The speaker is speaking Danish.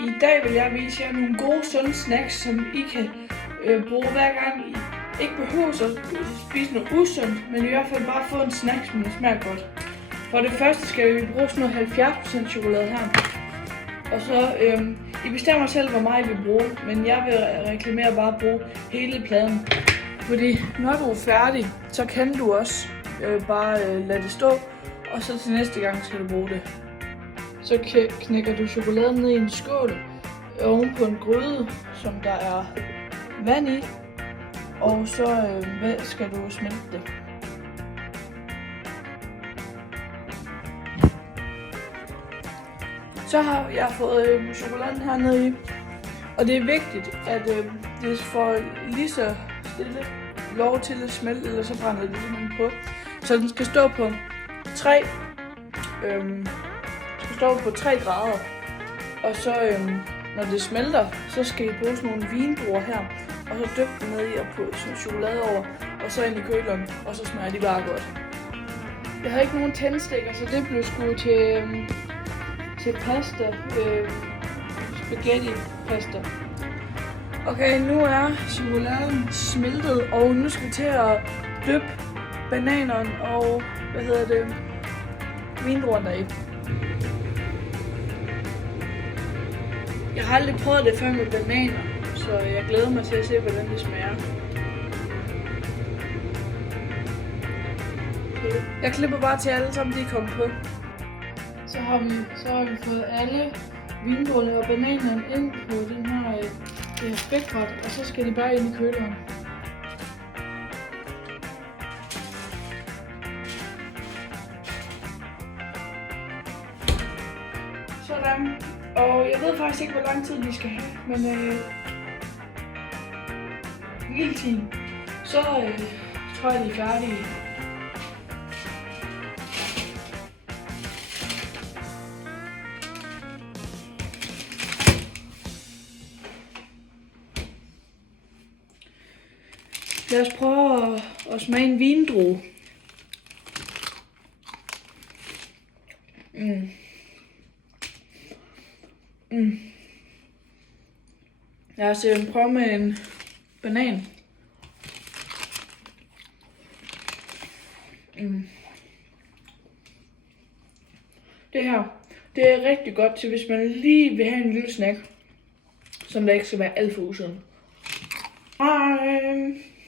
I dag vil jeg vise jer nogle gode, sunde snacks, som I kan bruge hver gang I ikke behøver at spise noget usundt, men i hvert fald bare få en snack, som smager godt. For det første skal vi bruge sådan noget 70% chokolade her. Og så, I bestemmer selv, hvor meget I vil bruge, men jeg vil reklamere bare at bruge hele pladen. Fordi når du er færdig, så kan du også bare lade det stå, og så til næste gang skal du bruge det. Så knækker du chokoladen ned i en skål oven på en gryde, som der er vand i, og så skal du smelte det. Så har jeg fået chokoladen hernede i, og det er vigtigt, at det får lige så stille lov til at smelte, eller så brænder det simpelthen på. Så den skal stå på 3 grader, og så når det smelter, så skal I bruge sådan nogle vindruer her, og så dyppe dem ned i og putte chokolade over, og så ind i køleren, og så smager de bare godt. Jeg har ikke nogen tændstikker, så det blev sgu til pasta, spaghetti pasta. Okay, nu er chokoladen smeltet, og nu skal vi til at dyppe bananerne og vindruerne deri. Jeg har aldrig prøvet det før med bananer, så jeg glæder mig til at se, hvordan det smager. Jeg klipper bare til alle sammen, de er kommet på. Så har vi fået alle vindruerne og bananerne ind på den her spækbræt, og så skal de bare ind i køleren. Sådan. Og jeg ved faktisk ikke, hvor lang tid de skal have, men hele tiden. Så tror jeg, de er færdige. Lad os prøve at smage en vindrue. Lad os prøve med en banan. Det her, det er rigtig godt til, hvis man lige vil have en lille snack, som der ikke skal være alt for usund. Hej!